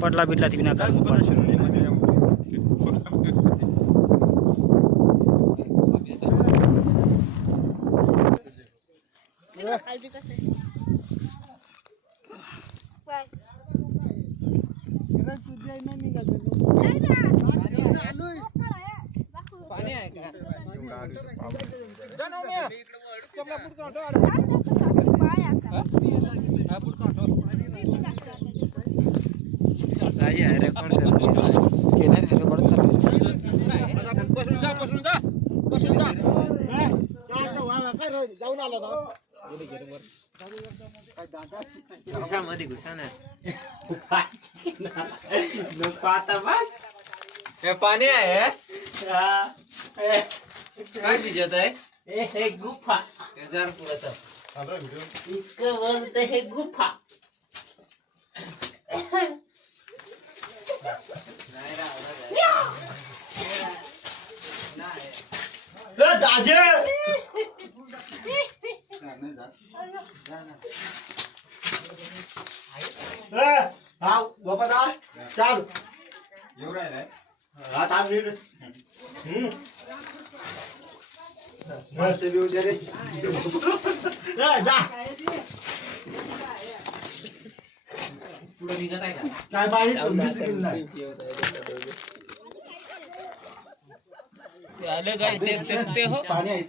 पडला बिडला ती बिना काय पाणी आहे का जाऊन आलो घुसामध्ये घुसा ना आता बस हे पाणी आहे काय भिजत आहे हे गुफा इसको बोलते है गुफा दाजे हा गोपादा चाल येऊ राहिलाय हा थांब नीट जा पुढे निघत आहे का काय बाहेर आले काय देख सकते हो पाणी आहे